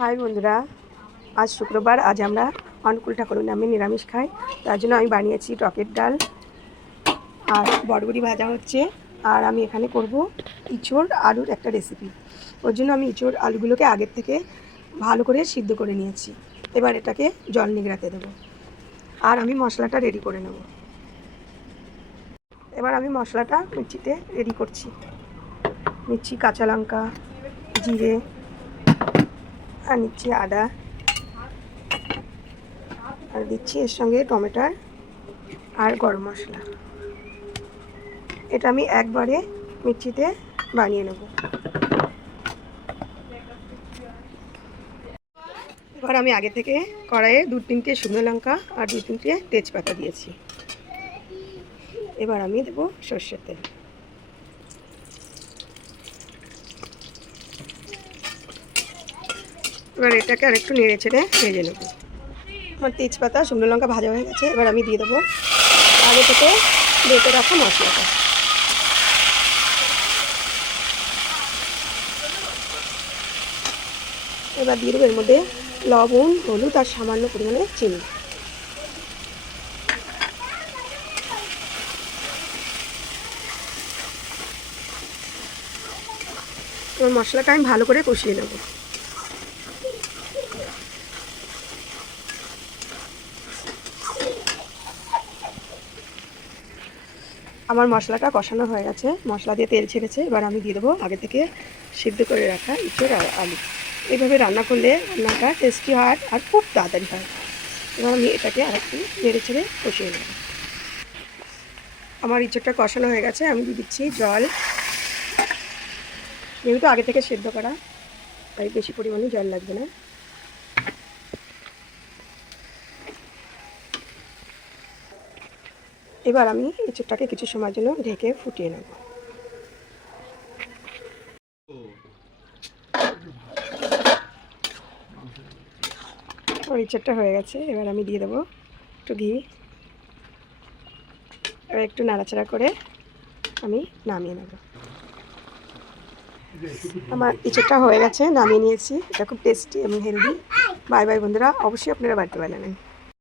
High বন্ধুরা, আজ শুক্রবার। আজ আমরা অনুকূল ঠাকুরের নামে নিরামিষ খাই। তার জন্য আমি বানিয়েছি টকের ডাল আর বড়বড়ি ভাজা হচ্ছে। আর আমি এখানে করব ইঁচড় আলুর একটা রেসিপি। ওর জন্য আমি ইঁচড় আলুগুলোকে আগের থেকে ভালো করে সিদ্ধ করে নিয়েছি। এবার এটাকে জল নিগড়াতে দেবো আর আমি মশলাটা রেডি করে নেব। এবার আমি মশলাটা মিক্সিতে রেডি করছি। নিচ্ছি কাঁচা লঙ্কা, জিরে, আর নিচ্ছি আদা, আর দিচ্ছি এর সঙ্গে টমেটোর আর গরম মশলা। এটা আমি একবারে মিক্সিতে বানিয়ে নেব। এবার আমি আগে থেকে কড়াইয়ে 2-3টে শুকনো লঙ্কা আর 2-3টে তেজপাতা দিয়েছি। এবার আমি দেবো সর্ষের তেল। এবার এটাকে আর একটু নেড়ে ছেড়ে ভেজে নেব। আমার তেজপাতা শুকনো লঙ্কা ভাজা হয়ে গেছে। এবার আমি দিয়ে দেবো আগে থেকে বেটে রাখা মশলাটা। এবার দিয়ে দেবো এর মধ্যে লবণ, হলুদ আর সামান্য পরিমাণে চিনি। এবার মশলাটা আমি ভালো করে কষিয়ে নেব। আমার মশলাটা কষানো হয়ে গেছে, মশলা দিয়ে তেল ছেড়েছে। এবার আমি দিয়ে দেবো আগে থেকে সিদ্ধ করে রাখা ইঁচড় আর আলু। এইভাবে রান্না করলে রান্নাটা টেস্টি হয় আর খুব তাড়াতাড়ি হয়। এবার আমি এটাকে আর একটু নেড়ে ছেড়ে কষিয়ে নেব। আমার ইঁচড়টা কষানো হয়ে গেছে, আমি দিয়ে দিচ্ছি জল। যেহেতু আগে থেকে সিদ্ধ করা, তাই বেশি পরিমাণে জল লাগবে না। এবার আমি ইঁচড়টাকে কিছু সময়ের জন্য ঢেকে ফুটিয়ে নেব। আমার ইঁচড়টা হয়ে গেছে। এবার আমি দিয়ে দেবো একটু ঘি। এবার একটু নাড়াচাড়া করে আমি নামিয়ে নেব। আমার ইঁচড়টা হয়ে গেছে, নামিয়ে নিয়েছি। এটা খুব টেস্টি এবং হেলদি। বাই বাই বন্ধুরা, অবশ্যই আপনারা বাড়িতে বানাবেন।